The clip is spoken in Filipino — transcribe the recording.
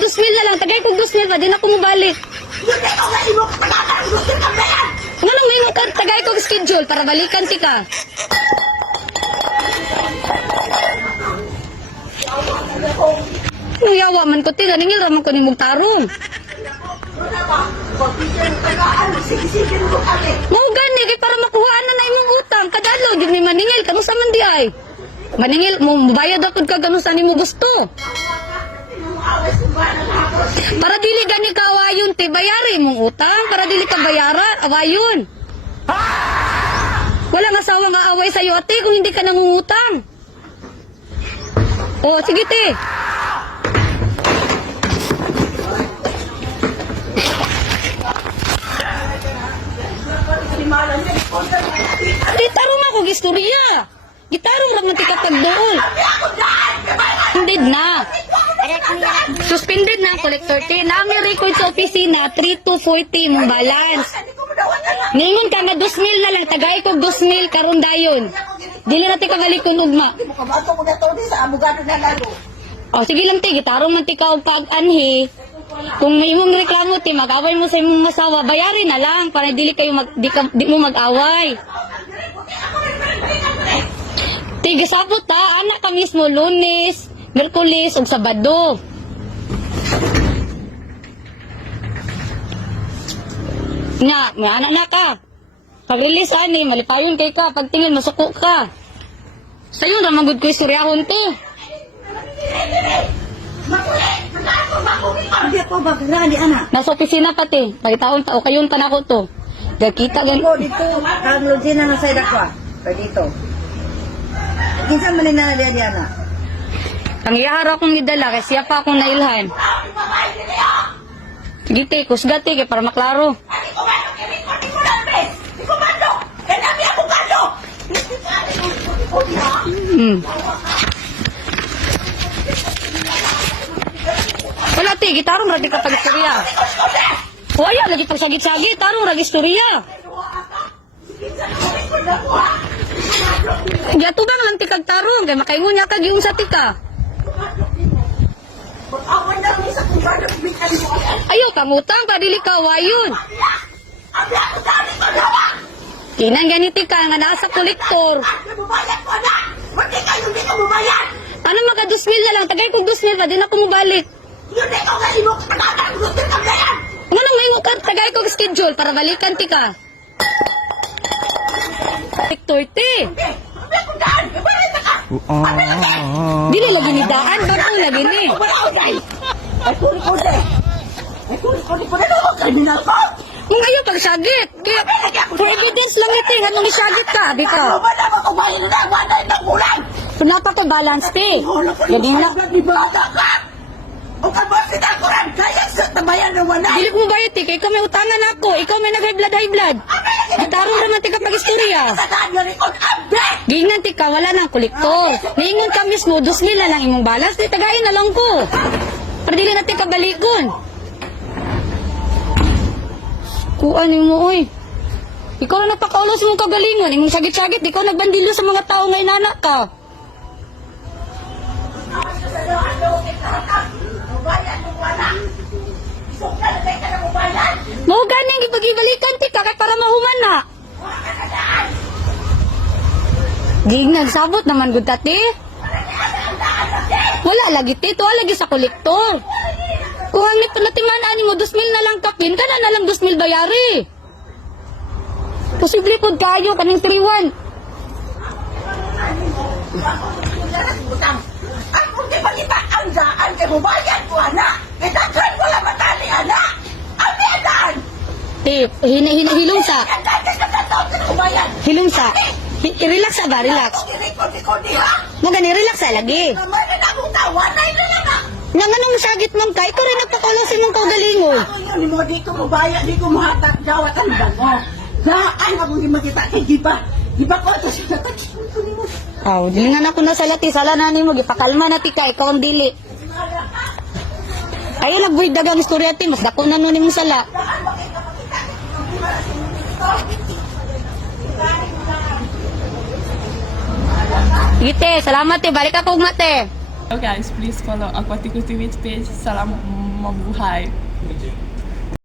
2,000 na lang. Tagay ko 2,000 pa. Di na ko mabalik. Nga nang may mga tagay ko schedule para balikan ti ka. Nung yawa man ko ti. Ganingil raman ko ni Mugtarong. Mau gani kay para makuhaan na imong utang kadalo di may maningil kamo sa man di ay maningil mo bayad ako ka gano sa nimo gusto para dili gani ka awayon te bayari mong utang para dili ka bayaran awayon wala nga asawa nga away sa iyo ate kung hindi ka nangungutang oh sige te. Gitarong ako gistorya. Gitarong raman ti kapag doon. Suspended na. Suspended na ang collector fee. Na ang record sa opisina 3 to 40 mong balance. Ningon ka nga 2,000 na lang tagay ko 2,000 karon dayon. Dili na ti kagalikon ugma. Oh sige lang ti gitarong man ti ka og pag-anhi. Kung may mong reklamo ti mag-away mo sa imong asawa, bayarin na lang para dili kayo di mo mag-away. Ti gisabot ta anak ka mismo Lunes, Miyerkules ug Sabado. Nga, may anak na ka. Pag-release ani, malipayon kay ka, pagtingin masuko ka. Sayo ra magud ko istoryahon ti. Nasa opisina pati. Pagitaon pa o kayon pa na ko to. Gakita gan. Dito, kang Lugina na sa idakwa. Dito. Kinsa man na diana. Ang iyahara akong idala kay siya pa akong nailhan. Sige te, kusgati kay para maklaro. Wala ti, gitarong ragi kapag istorya. O ayan, lagi pagsagit-sagit, tarong ragi istorya. Gatubang lang ti kag tarong, kay makaingon niya kag yung sa tika. Ayaw kang utang, padili ka wayon. Kinan ganiti ka, nga nasa kolektor. Ano maka 2,000 na lang, tagay kong 2,000 pa, di na ko mabalik. Ano may mukha, tagay kong schedule para balikan ti ka. Kolektor ti. Dili lagi ni daan, bago lagi ni. Kung ayaw pagsagit, kaya for evidence lang ito, anong isagit ka, di ka. Pinapa ko balance pay. Ganyan na. Dili ko bayad ti, kay ikaw may utangan ako, ikaw may nag-high blood. Gitarong naman ti ka pag-istorya. Gingnan ti ka, wala nang kolektor. Niingon ka mismo, 2,000 na lang imong balance, di tagayin na lang ko. Pero dili na ti ka balikon. Kuan mo, oy. Ikaw na nagpakaulo sa mong kagalingon, imong sagit-sagit, ikaw nagbandilo sa mga tao nga inanak ka. Mau gani ang ipag-ibalikan ti ka, kay para mahuman na. Di nagsabot naman gud tati. Wala lagi ti, tuwa lagi sa kolektor. Kung ang natimanaan mo 2,000 na lang kapin, kana na lang 2,000 bayari. Posible pod kayo kaning 3-1. Ako di ba kita ang daan kay bubayan ko anak. Itakran ko lang matali anak. Ang daan. Tip, hilong sa. Hilong sa. I-relax sa ba, relax. Mo gani relax sa lagi. Nga nang sagit mong ka, ikaw rin nagpakaulo sa mong kaugalingon. Ako yun, mo di ko mabaya, di ko mahatag jawat ang bango. Daan ako di makita kay di ba? Di ba ko ito siya Aw, dilingan ako na sa lati, sala na nimo gipakalma na ti ka, ikaw ang dili. Ayo nagbuig dagang istorya ti, mas dako na nun nimo sala. Gite, salamat te, balik ako ugma te. So guys, please follow Aquatico TV page. Salam mabuhay.